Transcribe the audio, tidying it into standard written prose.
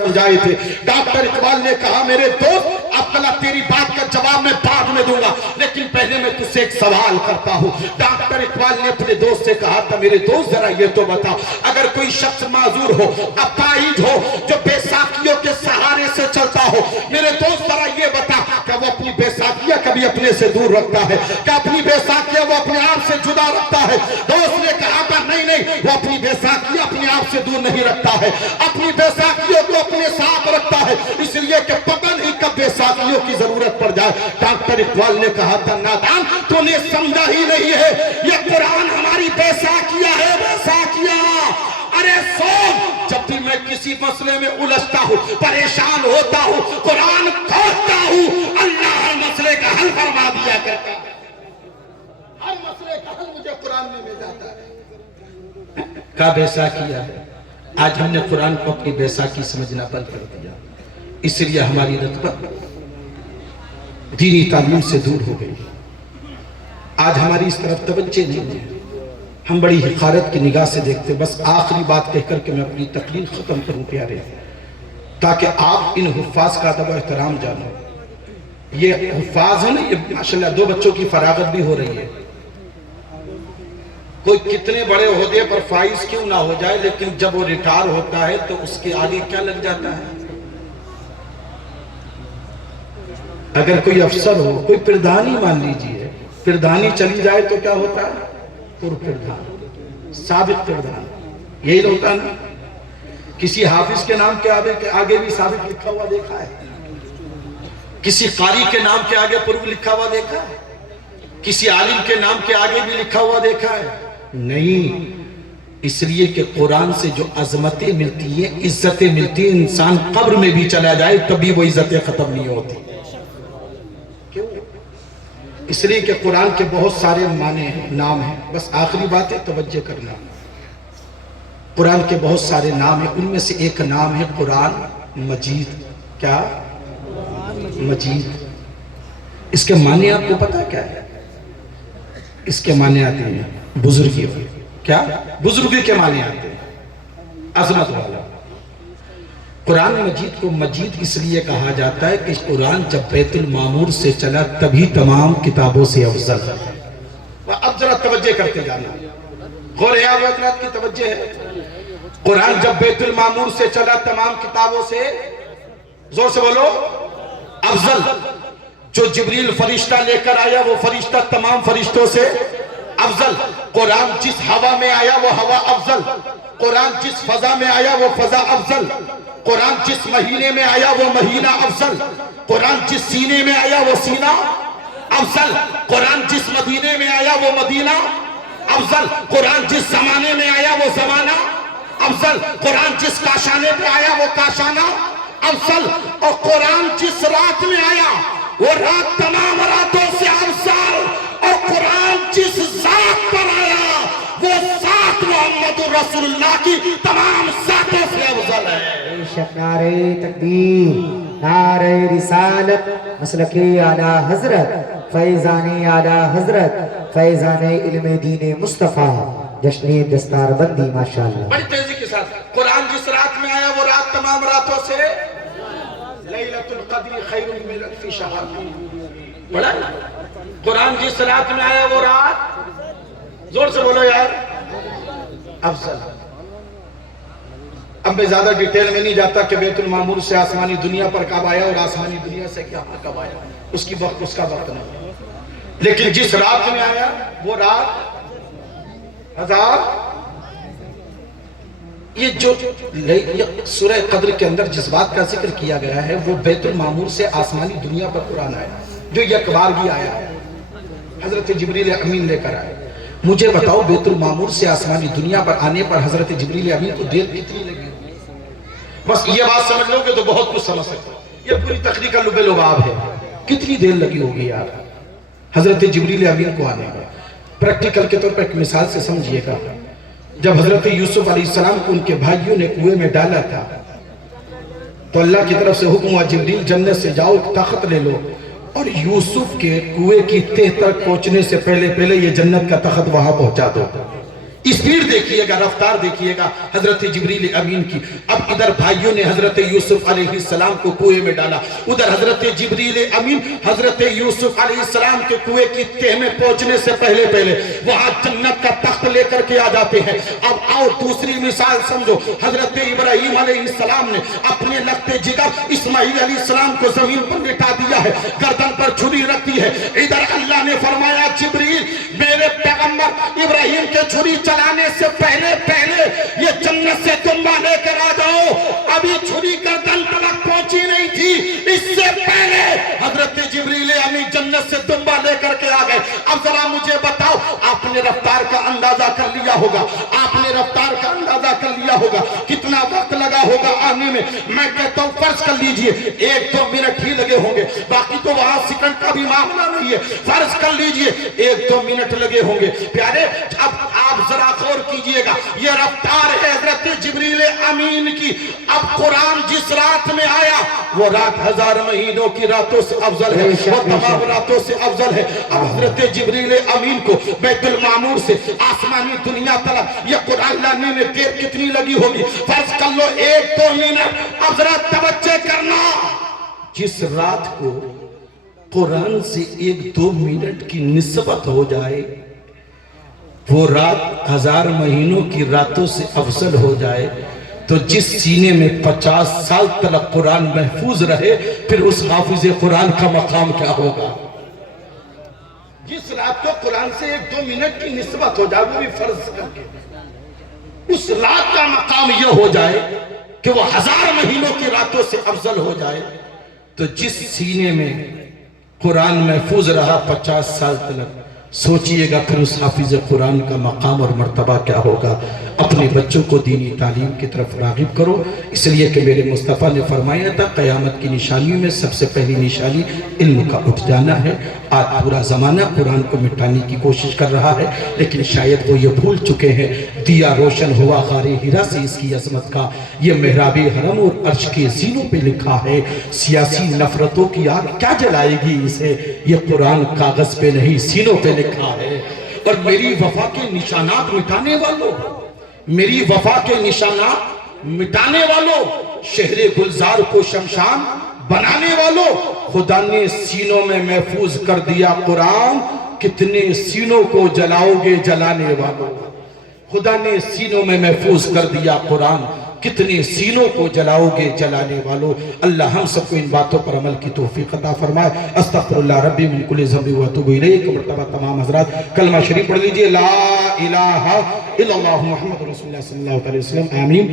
समझाए थे। डॉक्टर इकबाल ने कहा मेरे दोस्त अब्दुल्ला तेरी बात का जवाब मैं बाद में दूंगा, लेकिन पहले मैं तुझसे एक सवाल करता हूँ। डॉक्टर इकबाल ने अपने दोस्त से कहा था मेरे दोस्त जरा ये तो बता, अगर कोई शख्स माजूर हो, अपाहिज हो, जो बैसाखियों के सहारे से चलता हो, मेरे दोस्त जरा ये बता क्या वो अपनी बैसाखियां कभी अपने से दूर रखता है? क्या अपनी बैसाखियां वो अपने आप से जुदा रखता है? दोस्त ने कहा था नहीं, वो अपनी बैसाखियां अपने आप से दूर नहीं रखता है, अपनी बैसाखियों को अपने साथ रखता है, इसलिए कि पता नहीं कब बैसाखियों की जरूरत पड़ जाए। डॉक्टर इकबाल ने कहा था नादान तूने समझा ही नहीं है, ये कुरान हमारी बैसाखियां है, बैसाखियां। अरे सोच, जब भी मैं किसी मसले में उलझता हूँ, परेशान होता हूँ, कुरान खोजता हूँ, अल्लाह हर मसले का हल फरमा दिया करता है। हर मसले का हल मुझे कुरान में मिल जाता है। का बैसाखियां है। आज हमने कुरान को अपनी बैसाखी समझना बंद कर दिया, इसलिए हमारी रग़बत दीनी तालीम से दूर हो गई। आज हमारी इस तरफ तवज्जो नहीं है, हम बड़ी हिकारत की निगाह से देखते। बस आखिरी बात कहकर के मैं अपनी तकलीफ खत्म करूं प्यारे, ताकि आप इन हुफ्फाज का अदब और एहतराम जानो। ये हुफ्फाज है ना, ये माशाल्लाह दो बच्चों की फरागत भी हो रही है। कोई कितने बड़े ओहदे पर फाइज क्यों ना हो जाए, लेकिन जब वो रिटायर होता है तो उसके आगे क्या लग जाता है? अगर कोई अफसर हो, कोई प्रधानी मान लीजिए, प्रधानी चली जाए तो क्या होता है? पूर्व प्रधान, साबिक प्रधान, यही होता ना। किसी हाफिज के नाम के आगे भी साबिक लिखा हुआ देखा है? किसी कारी के नाम के आगे पूर्व लिखा हुआ देखा है? किसी आलिम के नाम के आगे भी लिखा हुआ देखा है? नहीं, इसलिए कि कुरान से जो अजमतें मिलती है, इज्जतें मिलती है, इंसान कब्र में भी चला जाए तभी वो इज्जतें खत्म नहीं होती। क्यों? इसलिए कि कुरान के बहुत सारे माने हैं, नाम हैं। बस आखिरी बात है, तवज्जो करना। कुरान के बहुत सारे नाम हैं, उनमें से एक नाम है कुरान मजीद। क्या? मजीद। इसके माने आपको पता क्या है? इसके माने आते हैं बुजुर्गी। क्या? बुजुर्गी के माने आते हैं अजमत वाला। कुरान मजीद को मजीद इसलिए कहा जाता है कि कुरान जब बैतुल मामूर से चला तभी तमाम किताबों से अफजल है। अब जरा तवज्जो करते जाना, गौर की तवज्जो है। कुरान जब बैतुल मामूर से चला तमाम किताबों से, जोर से बोलो, अफजल। जो जिब्रील फरिश्ता लेकर आया वो फरिश्ता तमाम फरिश्तों से अफजल। कुरान जिस हवा में आया वो हवा अफजल। कुरान जिस फजा में आया वो फजा अफजल। कुरान जिस महीने में आया वो महीना अफजल। कुरान जिस सीने में आया वो सीना अफजल। कुरान जिस मदीने में आया वो मदीना अफजल। कुरान जिस जमाने में आया वो जमाना अफजल। कुरान जिस काशाने पे आया वो काशाना अफजल। और कुरान जिस रात में आया वो रात तमाम रातों से अफजल। और कुरान जिस जात पर आया वो जात मोहम्मद रसूलुल्लाह की तमाम जातों से अफजल है। बेशक नारे तकबीर, नारे रिसालत, मसलके आला हजरत, फैजाने आला हजरत, फैजाने इल्मे दीने मुस्तफा, जश्ने दस्तार बंदी माशाअल्लाह। बड़ी तेजी के साथ कुरान जिस रात में आया वो रात तमाम रातों से लैलतुल क़द्र खैरुम मिन अल्फि शहर। बड़ा कुरान जिस रात में आया वो रात, जोर से बोलो यार, अफजल। अब मैं ज्यादा डिटेल में नहीं जाता कि बैतुल मामूर से आसमानी दुनिया पर कब आया और आसमानी दुनिया से क्या कब आया, उसका वक्त नहीं। लेकिन जिस रात में आया वो रात हजार। ये जो सूरह कद्र के अंदर जिस बात का जिक्र किया गया है वो बैतुल मामूर से आसमानी दुनिया पर कुरान आया, जो यकबारगी आया है, हजरत जिब्रील अमीन लेकर आए। मुझे बताओ बैतुल मामूर से आसमानी दुनिया पर आने पर हजरत जिब्रील अमीन को देर कितनी लगी? बस ये बात समझ लोगे तो बहुत कुछ समझ सकते हो। ये पूरी तकरीर का लुबे लुबाब है, कितनी देर लगी होगी यार हजरत जिब्रील अमीन को आने में। प्रैक्टिकल के तौर पर एक मिसाल से समझिएगा। जब हजरत यूसुफ अलैहिस्सलाम को उनके भाइयों ने कुएं में डाला था तो अल्लाह की तरफ से हुक्म हुआ जिब्रील जन्नत से जाओ, एक तख्त ले लो और यूसुफ के कुएं की तह तक पहुंचने से पहले ये जन्नत का तख्त वहां पहुंचा दो। اسپیڈ دیکھیے گا، رفتار دیکھیے گا حضرت جبریل امین کی۔ اب ادھر بھائیوں نے حضرت یوسف علیہ السلام کو کنویں میں ڈالا، ادھر حضرت جبریل امین حضرت یوسف علیہ السلام کے کنویں کی تہ میں پہنچنے سے پہلے وہاں جنت کا تخت لے کر کے آ جاتے ہیں۔ اب آؤ دوسری مثال سمجھو، حضرت ابراہیم علیہ السلام نے اپنے لگتے جگر اسماعیل علیہ السلام کو زمین پر لٹا دیا ہے، گردن پر چھری رکھتی ہے۔ ادھر اللہ نے فرمایا جبریل میرے پیغمبر ابراہیم کے چھری چلانے سے پہلے یہ جنت سے دمبا لے کر آ جاؤ۔ ابھی چھری گردن تلک پہنچی نہیں تھی، اس سے پہلے حضرت جبریل امین جنت سے دمبا لے کر کے آ گئے۔ اب ذرا مجھے بتاؤ، آپ نے رفتار کا اندازہ کر لیا ہوگا، آپ نے رفتار کا اندازہ کر لیا ہوگا کتنا وقت لگا ہوگا آنے میں۔ میں کہتا ہوں فرض کر لیجئے 1-2 منٹ ہی لگے ہوں گے، باقی تو وہاں سیکنڈ کا بھی معاملہ نہیں ہے۔ فرض کر لیجئے 1-2 منٹ لگے ہوں گے۔ پیارے اب آپ ذرا غور کیجئے گا، یہ رفتار ہے حضرت جبریل امین کی۔ اب قرآن جس رات میں آیا وہ رات 1000 مہینوں کی راتوں سے افضل ہے، وہ تمام راتوں سے افضل ہے۔ اب حضرت جبریل امین کو بیت المعمور سے آسمانی دنیا طلب یہ قرآن لانے میں دیر کتنی لگی ہوگی؟ فرض کر لو 1-2 منٹ۔ اب ذرا توجہ کرنا، جس رات کو قرآن سے 1-2 منٹ کی نسبت ہو جائے، وہ رات 1000 مہینوں کی راتوں سے افضل ہو جائے، تو جس سینے میں 50 سال تک قرآن محفوظ رہے، پھر اس حافظ قرآن کا مقام کیا ہوگا؟ جس رات کو قرآن سے 1-2 منٹ کی نسبت ہو جائے، وہ بھی فرض کر کے اس رات کا مقام یہ ہو جائے کہ وہ 1000 مہینوں کی راتوں سے افضل ہو جائے، تو جس سینے میں قرآن محفوظ رہا 50 سال تک، سوچئے گا پھر اس حافظ قرآن کا مقام اور مرتبہ کیا ہوگا۔ اپنے بچوں کو دینی تعلیم کی طرف راغب کرو، اس لیے کہ میرے مصطفیٰ نے فرمایا تھا قیامت کی نشانیوں میں سب سے پہلی نشانی علم کا اٹھ جانا ہے۔ آج پورا زمانہ قرآن کو مٹانے کی کوشش کر رہا ہے، لیکن شاید وہ یہ بھول چکے ہیں دیا روشن ہوا غار ہرا سے اس کی عظمت کا، یہ محراب حرم اور عرش کے زینوں پہ لکھا ہے، سیاسی نفرتوں کی آگ کیا جلائے گی اسے، یہ قرآن کاغذ پہ نہیں سینوں پہ لکھا ہے۔ اور میری وفا کے نشانات مٹانے والوں، میری وفا کے نشانات مٹانے والوں، شہر گلزار کو شمشان بنانے والوں، خدا نے سینوں میں محفوظ کر دیا قرآن، کتنے سینوں کو جلاؤ گے جلانے والوں۔ خدا نے سینوں میں محفوظ کر دیا قرآن، کتنے سینوں کو جلاؤ گے جلانے والوں۔ اللہ ہم سب کو ان باتوں پر عمل کی توفیق عطا فرمائے۔ استغفر اللہ ربی من کل ذنب و اتوب الیہ۔ ایک مرتبہ تمام حضرات کلمہ شریف پڑھ لیجئے، لا الہ الا اللہ محمد رسول اللہ صلی اللہ علیہ وسلم، آمین۔